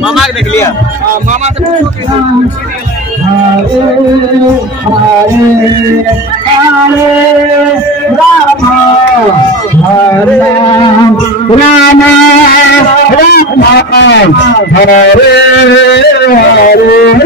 मामा देख लिया मामा से हरे राम राम राम हरे हरे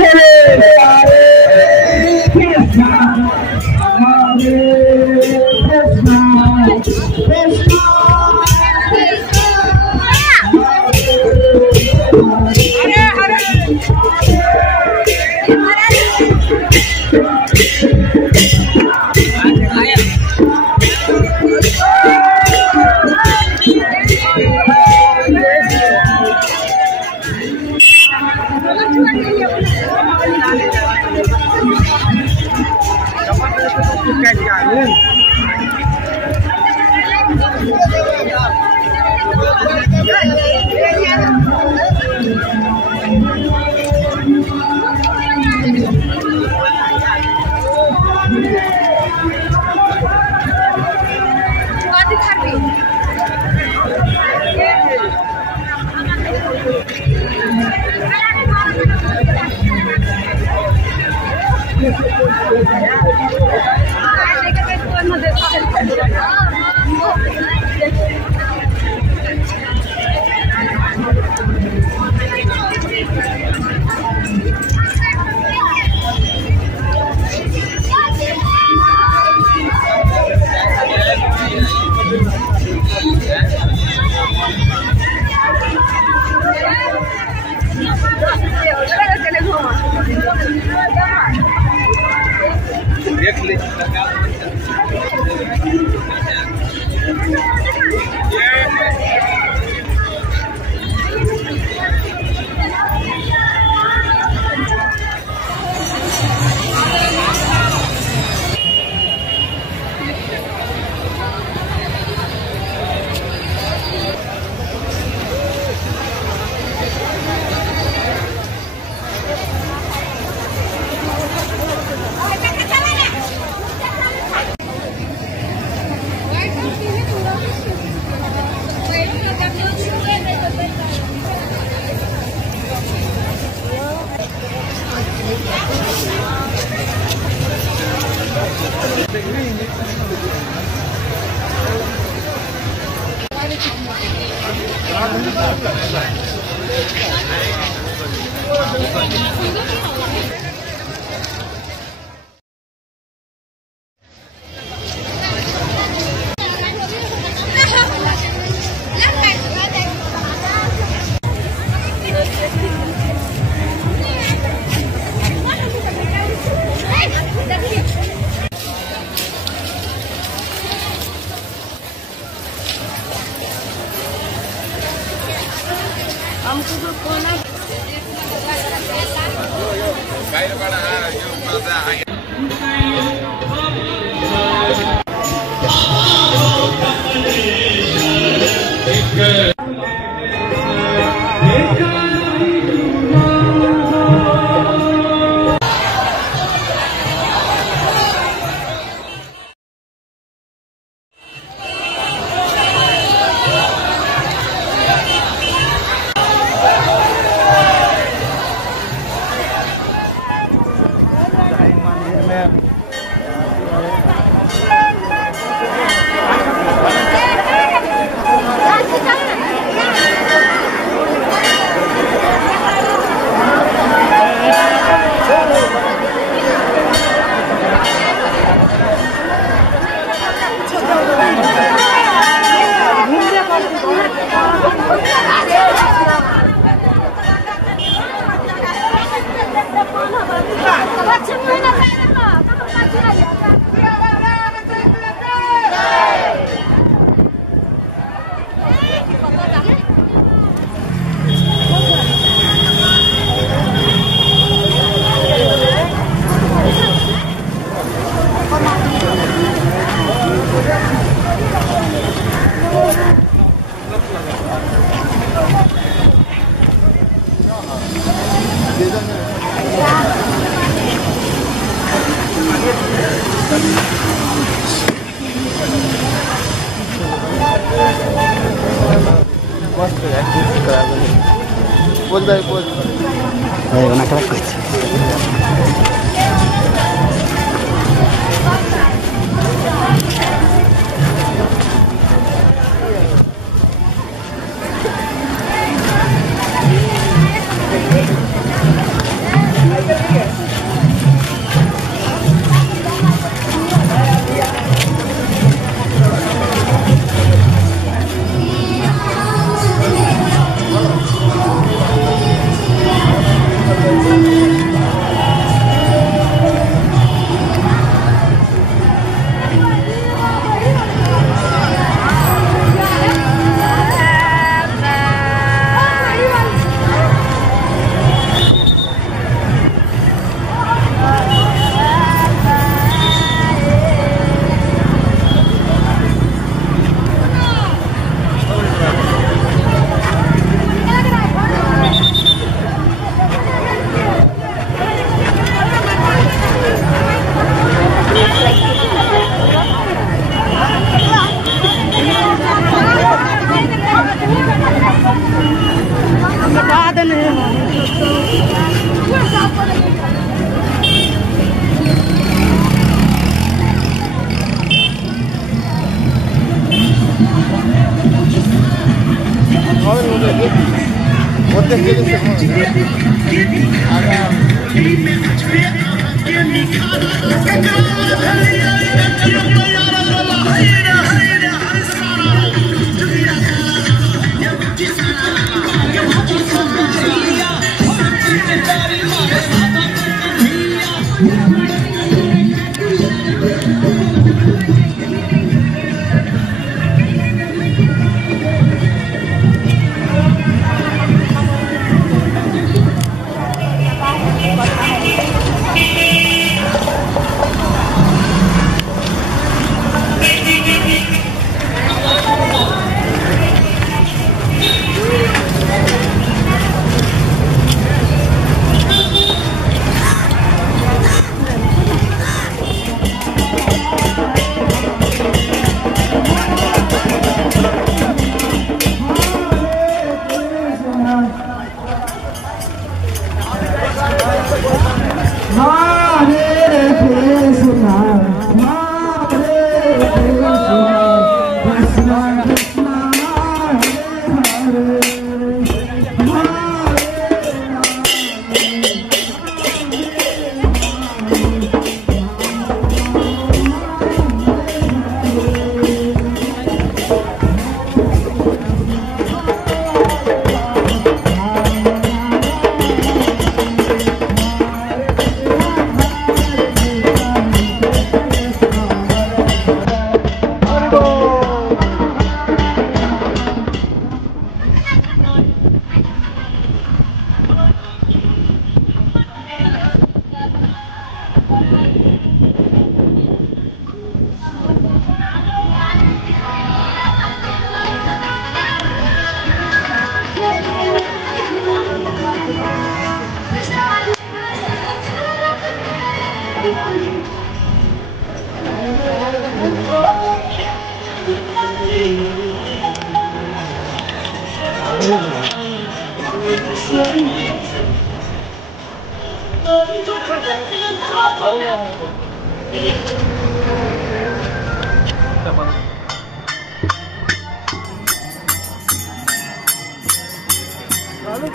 naquela coisa.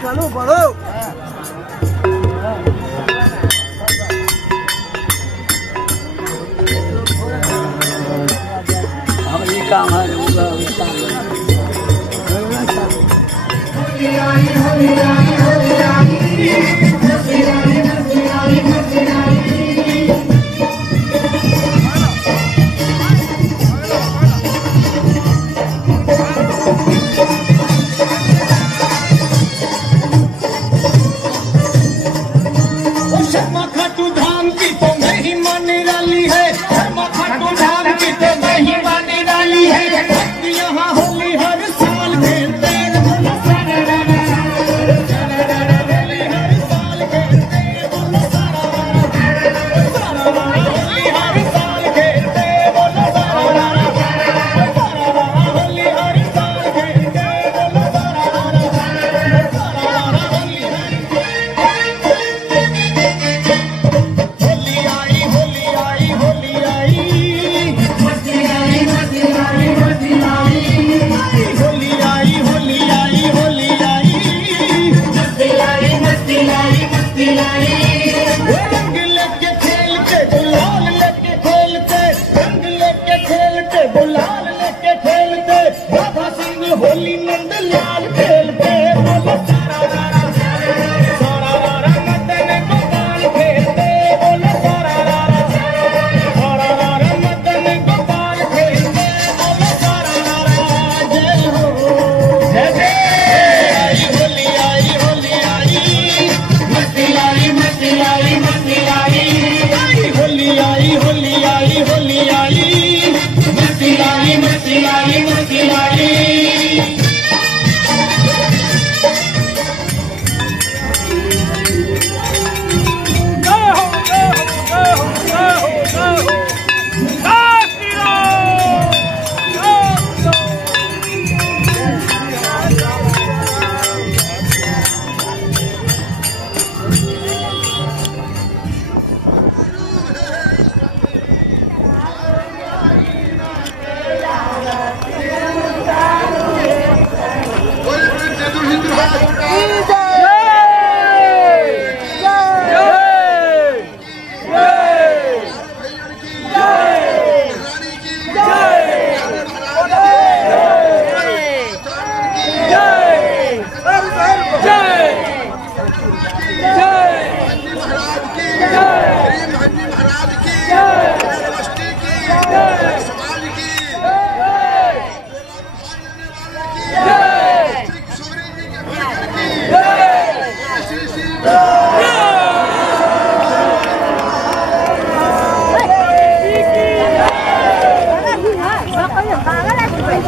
चलो बढ़ो। अब ये काम है होगा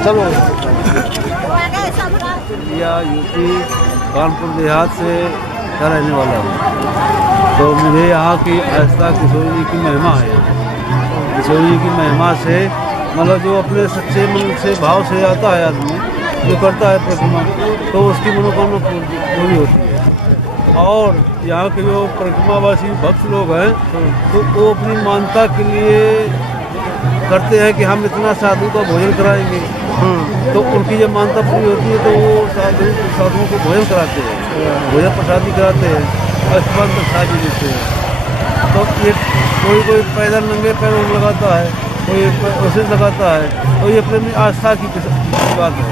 चलो या यूपी कानपुर देहात से का रहने वाला हूँ। तो मुझे यहाँ की आस्था किशोरी जी की महिमा है। किशोरी जी की महिमा से मतलब जो अपने सच्चे मन से भाव से आता है आदमी जो करता है परिक्रमा तो उसकी मनोकामना पूरी होती है। और यहाँ के जो परिक्रमावासी भक्त लोग हैं तो वो अपनी मानता के लिए करते हैं कि हम इतना साधु का भोजन कराएंगे। तो उनकी जब मानता पूरी होती है तो वो साधुओं को भोजन कराते हैं, भोजन प्रसादी कराते हैं और इसके बाद प्रसाद भी देते हैं। तो ये कोई पैदल नंगे पैरों लगाता है, कोई ऐसे लगाता है, तो ये अपनी आस्था की बात है।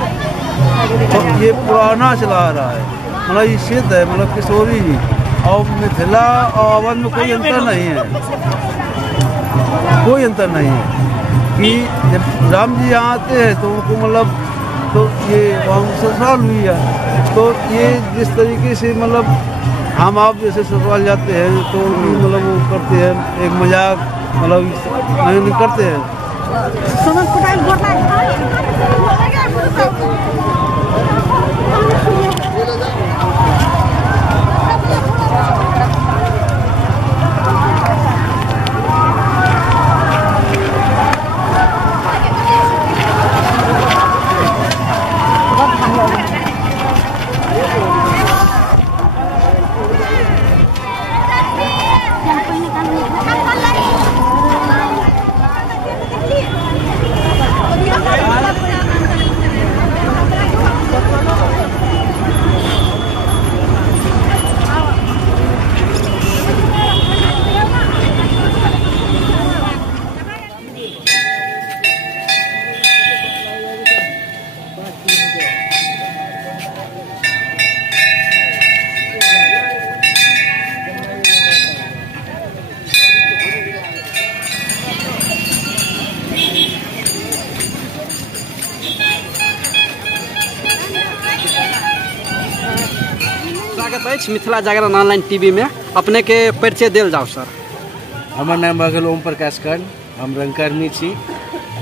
तो ये पुराना चला आ रहा है, मतलब ये सिद्ध है। मतलब किशोरी जी और मिथिला और अवध में कोई अंतर नहीं है, कोई अंतर नहीं है कि जब राम जी यहाँ आते हैं तो उनको मतलब तो ये वहाँ ससुराल हुई है। तो ये जिस तरीके से मतलब हम आप जैसे ससुराल जाते हैं तो मतलब वो करते हैं एक मजाक मतलब नहीं करते हैं। अछि मिथिला जागरण ऑनलाइन टीवी में अपने के परिचय देल जाओ सर। हमर नाम भगल ओम प्रकाश कर्ण, हम रंगकर्मी छी,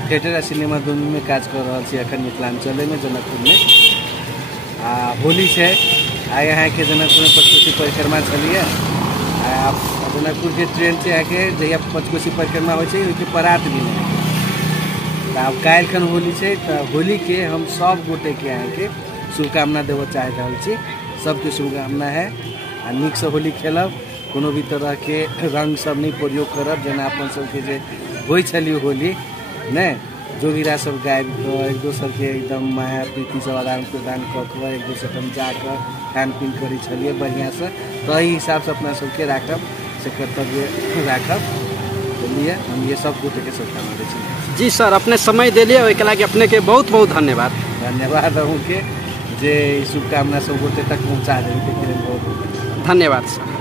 थिएटर आ सिनेमा दुनू में काज कर रहा छी अखन मिथिलांचल में जनकपुर में। आ होली है आइ यहाँ के जनकपुर में पंचकोशी परिक्रमा चलिए। आ जनकपुर के ट्रेन से यहाँ के जहिया पंचकोशी परिक्रमा हो परात भी नहीं। अब काल्हि खन होली है तो होली के हम सब गोटे के यहाँ के शुभकामना देव चाह रहा छी। सबके शुभकामना है आ नीक से होली खेलब, कोनो भी तरह के रंग सब नहीं प्रयोग करब। जेना अपन सबके जे होइ छलिए होली ने जोगिरा सब गाबि कऽ एक दोसर के एकदम माया प्रीति सब आदान प्रदान कऽ कऽ एक दोसर हम जाकर खान पीन करै छलिए बढ़िया से। तो एहि हिसाब से अपना सबके राखब से कर्तव्य राखब। चलिए हम ये सब गोटे के शुभकामना दै छी। जी सर, अपने समय दिलिए ओहिके लागि अपने के बहुत बहुत धन्यवाद। धन्यवाद अहूँ के जे शुभकामना सब गोटे तक पहुँचा देबै के बहुत बहुत धन्यवाद सर।